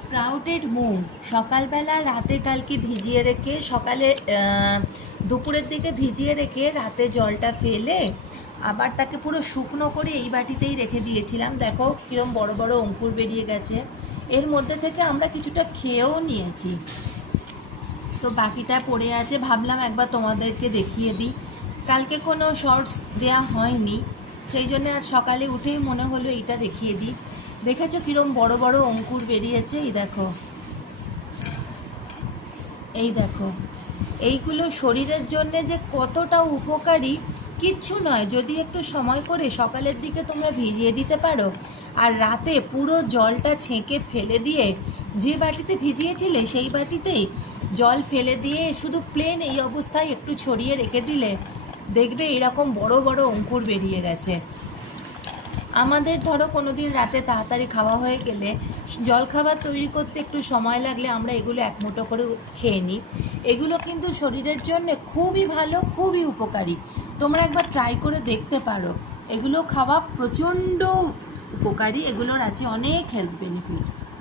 Sprouted মুগ সকালবেলা রাতে কালকে ভিজিয়ে রেখে সকালে দুপুরের দিকে ভিজিয়ে রেখে রাতে জলটা ফেলে আবার তাকে পুরো শুকনো করে এই বাটিতেই রেখে দিয়েছিলাম। দেখো কীরকম বড় বড় অঙ্কুর বেরিয়ে গেছে। এর মধ্যে থেকে আমরা কিছুটা খেয়েও নিয়েছি, তো বাকিটা পড়ে আছে, ভাবলাম একবার তোমাদেরকে দেখিয়ে দিই। কালকে কোনো শর্টস দেয়া হয়নি, সেই জন্য আজ সকালে উঠেই মনে হলো এইটা দেখিয়ে দিই। দেখেছো কিরম বড় বড় অঙ্কুর বেরিয়েছে? এই দেখো এইগুলো শরীরের জন্য যে কতটা উপকারী কিচ্ছু নয়, যদি একটু সময় করে সকালের দিকে তোমরা ভিজিয়ে দিতে পারো আর রাতে পুরো জলটা ছেঁকে ফেলে দিয়ে যে বাটিতে ভিজিয়েছিলে সেই বাটিতেই জল ফেলে দিয়ে শুধু প্লেন এই অবস্থায় একটু ছড়িয়ে রেখে দিলে দেখবে এরকম বড় বড় অঙ্কুর বেরিয়ে গেছে। আমাদের ধরো কোনো দিন রাতে তাড়াতাড়ি খাওয়া হয়ে গেলে জলখাবার তৈরি করতে একটু সময় লাগলে আমরা এগুলো এক মুঠো করে খেয়ে নিই। এগুলো কিন্তু শরীরের জন্য খুবই ভালো, খুবই উপকারী। তোমরা একবার ট্রাই করে দেখতে পারো। এগুলো খাওয়া প্রচণ্ড উপকারী, এগুলোর আছে অনেক হেলথ বেনিফিটস।